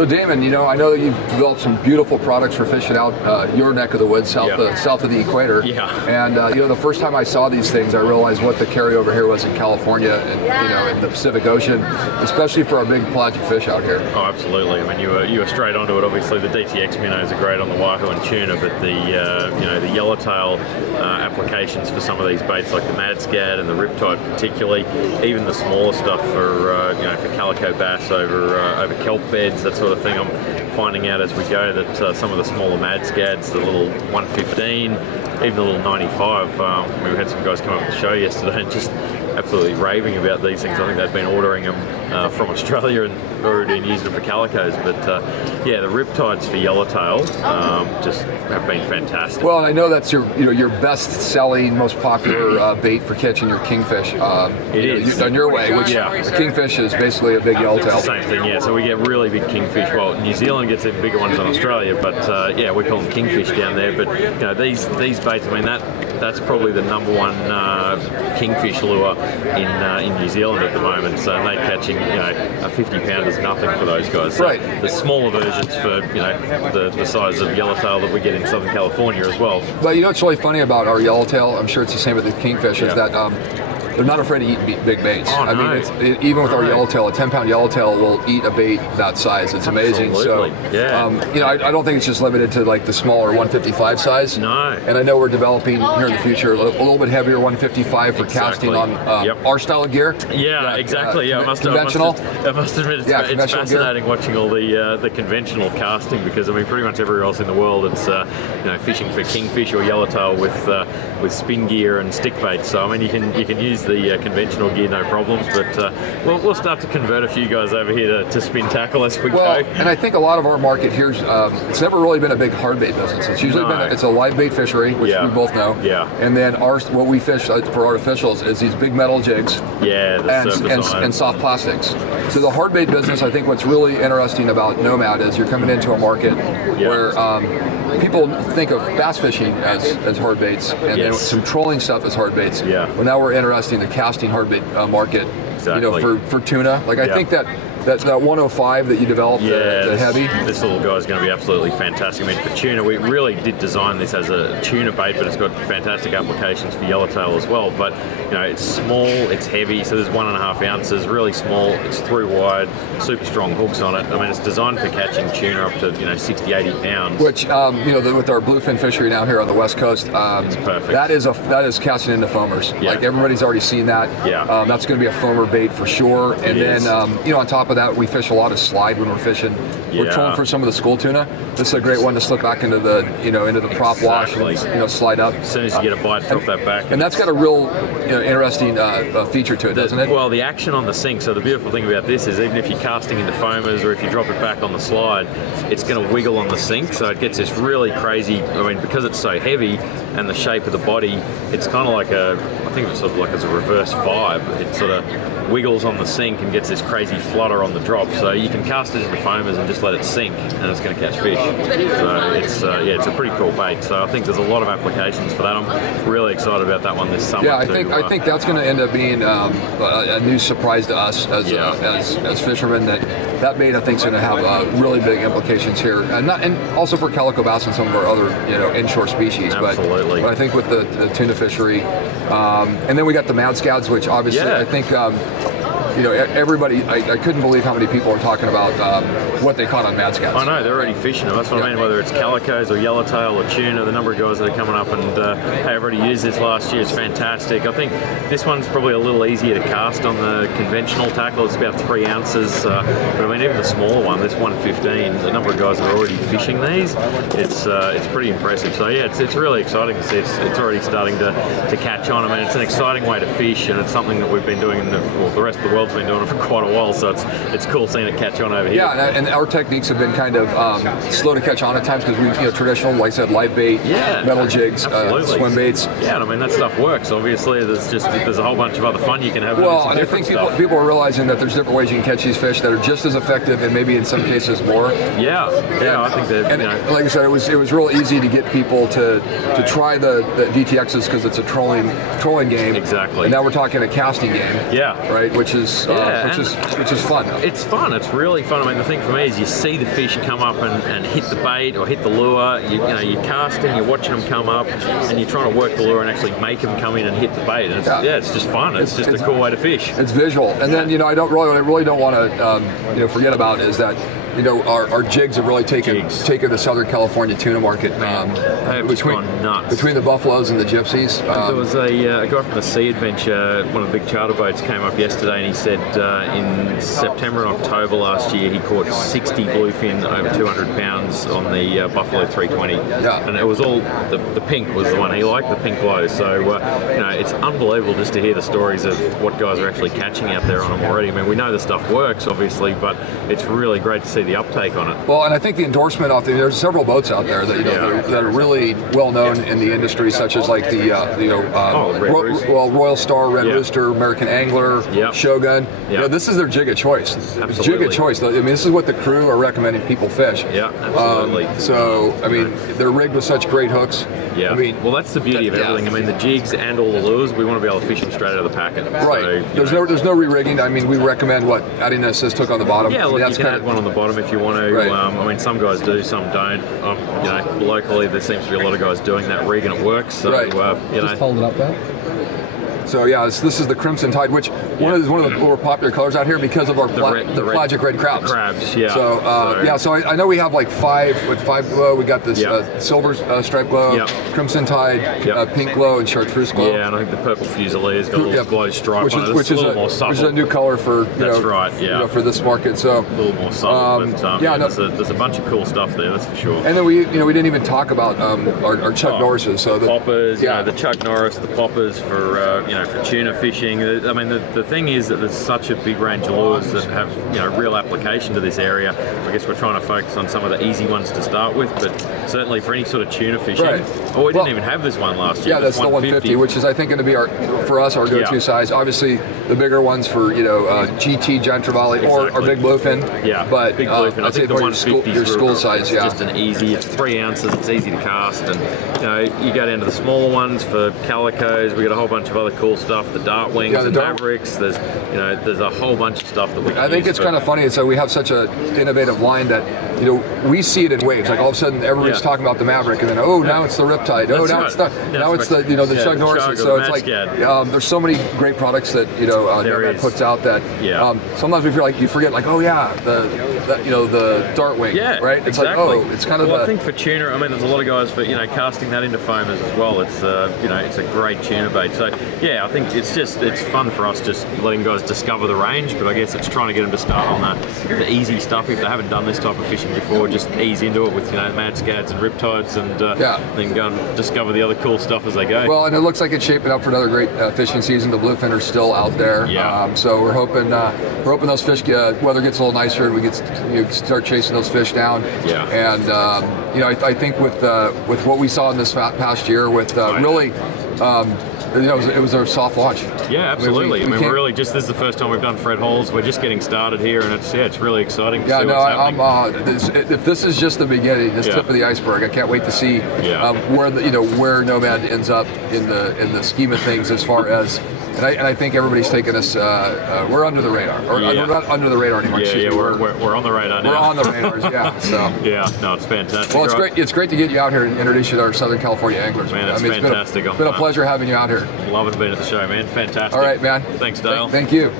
So Damon, I know that you've developed some beautiful products for fishing out your neck of the woods, south of the equator. Yeah. And the first time I saw these things, I realized what the carryover here was in California and in the Pacific Ocean, especially for our big pelagic fish out here. Oh, absolutely. I mean, you were straight onto it. Obviously, the DTX minnows are great on the wahoo and tuna, but the yellowtail applications for some of these baits, like the mad scad and the riptide, particularly, even the smaller stuff for calico bass over kelp beds, that sort of thing. I'm finding out as we go that some of the smaller mad scads, the little 115, even the little 95. We had some guys come up to the show yesterday and just absolutely raving about these things. I think they've been ordering them from Australia and already using them for calicos. But the riptides for yellowtail just have been fantastic. Well, I know that's your best-selling, most popular bait for catching your kingfish. It is on your way, which the kingfish is basically a big yellowtail. Same thing, yeah. So we get really big kingfish. Well, New Zealand gets even bigger ones than Australia, but we call them kingfish down there. But these baits, I mean, that's probably the number one kingfish lure in New Zealand at the moment. So they're catching a 50-pounder is nothing for those guys. So right. The smaller versions for the size of yellowtail that we get in Southern California as well. But what's really funny about our yellowtail, I'm sure it's the same with the kingfish, is that they're not afraid to eat big baits. Oh, I mean, even with our yellowtail, a 10-pound yellowtail will eat a bait that size. It's amazing. Absolutely. So, I don't think it's just limited to like the smaller 155 size. No. And I know we're developing here in the future a little bit heavier 155 for casting on our style of gear. Yeah, exactly. I must conventional. I must admit, it's fascinating watching all the conventional casting, because I mean, pretty much everywhere else in the world, it's fishing for kingfish or yellowtail with spin gear and stick baits. So I mean, you can use the conventional gear, no problems, but we'll start to convert a few guys over here to spin tackle as we go. And I think a lot of our market here's it's never really been a big hard bait business. It's usually it's a live bait fishery, which we both know. Yeah. And then what we fish for artificials is these big metal jigs. Yeah. And soft plastics. So the hard bait business, I think what's really interesting about Nomad is you're coming into a market where people think of bass fishing as hard baits, and then some trolling stuff as hard baits. Yeah. Well, now we're interested in the casting hard bait market. Exactly. For tuna. Like I think that 105 that you developed, the heavy. This little guy is going to be absolutely fantastic. I mean, for tuna, we really did design this as a tuna bait, but it's got fantastic applications for yellowtail as well. But it's small, it's heavy, so there's 1.5 ounces, really small. It's through wide, super strong hooks on it. I mean, it's designed for catching tuna up to 60, 80 pounds. Which with our bluefin fishery now here on the West Coast, it's perfect. That is casting into foamers. Yeah. Like everybody's already seen that. Yeah. That's going to be a foamer bait for sure. And then on top of that, we fish a lot of slide when we're fishing. We're trolling for some of the school tuna. This is a great one to slip back into the into the prop wash and slide up. As soon as you get a bite, drop that back. And that's got a real interesting feature to it, doesn't it? Well, the action on the sink. So the beautiful thing about this is even if you're casting into foamers or if you drop it back on the slide, it's going to wiggle on the sink. So it gets this really crazy. I mean, because it's so heavy and the shape of the body, it's kind of like I think it's sort of like as a reverse vibe. It sort of wiggles on the sink and gets this crazy flutter on the drop. So you can cast it into foamers and just let it sink, and it's going to catch fish. So it's a pretty cool bait. So I think there's a lot of applications for that. I'm really excited about that one this summer. Yeah, I think that's going to end up being a new surprise to us as fishermen. That bait I think is going to have really big implications here, and also for calico bass and some of our other inshore species. Absolutely. But I think with the tuna fishery, and then we got the mad scads, which obviously I think. Everybody, I couldn't believe how many people are talking about what they caught on mad scads. I know, they're already fishing them. That's what I mean, whether it's calicos or yellowtail or tuna, the number of guys that are coming up and, hey, I've already used this last year, it's fantastic. I think this one's probably a little easier to cast on the conventional tackle. It's about 3 ounces, but I mean, even the smaller one, this 115, the number of guys that are already fishing these, it's pretty impressive. So yeah, it's really exciting to see. It's already starting to catch on. I mean, it's an exciting way to fish, and it's something that we've been doing the rest of the world's been doing it for quite a while, so it's cool seeing it catch on over here. Yeah, and our techniques have been kind of slow to catch on at times because we traditional, like I said, live bait, metal jigs, swim baits. Yeah, and I mean that stuff works. Obviously, there's a whole bunch of other fun you can have. Well, and I think people are realizing that there's different ways you can catch these fish that are just as effective and maybe in some cases more. Yeah, I think that. And like I said, it was real easy to get people to try the DTXs because it's a trolling game. Exactly. And now we're talking a casting game. Yeah. Right, which is jigs, which is fun. It's fun. It's really fun. I mean, the thing for me is you see the fish come up and hit the bait or hit the lure. You're casting, you're watching them come up, and you're trying to work the lure and actually make them come in and hit the bait. And it's just fun. It's just a cool way to fish. It's visual. And then what I really don't want to forget about is that our jigs have really taken the Southern California tuna market between the buffaloes and the gypsies. There was a guy from the Sea Adventure, one of the big charter boats, came up yesterday, and he said in September and October last year he caught 60 bluefin over 200 pounds on the Buffalo 320. And it was all the pink was the one he liked, the pink glow. So it's unbelievable just to hear the stories of what guys are actually catching out there on them already. I mean, we know the stuff works obviously, but it's really great to see the uptake on it. Well, and I think the Endorsement off there's several boats out there that that are really well known in the industry, such as like the Royal Star, Red Rooster, American Angler, Shogun. This is their jig of choice. Absolutely. Jig of choice. I mean, this is what the crew are recommending people fish. Yeah, absolutely. So I mean, they're rigged with such great hooks. Yeah. I mean, well, that's the beauty of everything. I mean, the jigs and all the lures, we want to be able to fish them straight out of the packet. Right. So, there's no re-rigging. I mean, we recommend adding an assist hook on the bottom. Yeah, look, you can add one on the bottom if you want to. Right. I mean, some guys do, some don't. Locally there seems to be a lot of guys doing that rig and it works. So, just hold it up there. So this is the Crimson Tide, which one of the more popular colors out here because of our pelagic red crabs. Crabs, yeah. So I know we have like five glow. We got this silver stripe glow, Crimson Tide, pink glow, and chartreuse glow. Yeah, and I think the purple fusilier has got a little glow stripe on it. Which is a new color for for this market. So a little more subtle. There's a bunch of cool stuff there. That's for sure. And then we didn't even talk about our Chuck Norrises. So the poppers, the Chuck Norris, the poppers for for tuna fishing. I mean, the thing is that there's such a big range of lures that have real application to this area. I guess we're trying to focus on some of the easy ones to start with, but certainly for any sort of tuna fishing. Right. Oh, we didn't even have this one last year. Yeah, that's the 150, which is I think going to be our go-to size. Obviously, the bigger ones for GT giant trevally or our big bluefin. Yeah, but big bluefin. I think the 150 your school size. It's just an easy. It's 3 ounces. It's easy to cast, and you go down to the smaller ones for calicos. We got a whole bunch of other cool stuff. The dart wings, the Mavericks. There's a whole bunch of stuff that we can I think it's kind of funny. So we have such an innovative line that we see it in waves. Like all of a sudden everybody's talking about the Maverick, and then now it's the Riptide. Now it's the Chuck Norris. So it's like there's so many great products that Nomad puts out that sometimes we feel like you forget the dart wing. Yeah, right. It's exactly. like it's kind of. I think for tuna, I mean, there's a lot of guys for casting that into foamers as well. It's it's a great tuna bait. So I think it's fun for us just letting guys discover the range, but I guess it's trying to get them to start on the easy stuff if they haven't done this type of fishing before. Just ease into it with mad scads and riptides, and then go and discover the other cool stuff as they go. Well, and it looks like it's shaping up for another great fishing season. The bluefin are still out there. So we're hoping those fish weather gets a little nicer and we get start chasing those fish down. And I think with what we saw in this past year with really. It was our soft launch. Yeah, absolutely. We're really this is the first time we've done Fred Holes. We're just getting started here, and it's really exciting to see what's happening. If this is just the beginning, this tip of the iceberg, I can't wait to see where Nomad ends up in the scheme of things as far as. And I think everybody's taking us. We're under the radar, or we're not under the radar anymore. We're on the radar now. We're on the radars, So it's fantastic. Well, it's great to get you out here and introduce you to our Southern California anglers. Man, it's fantastic. It's been a pleasure having you out here. Loving being at the show, man. Fantastic. All right, man. Thanks, Dale. Thank you.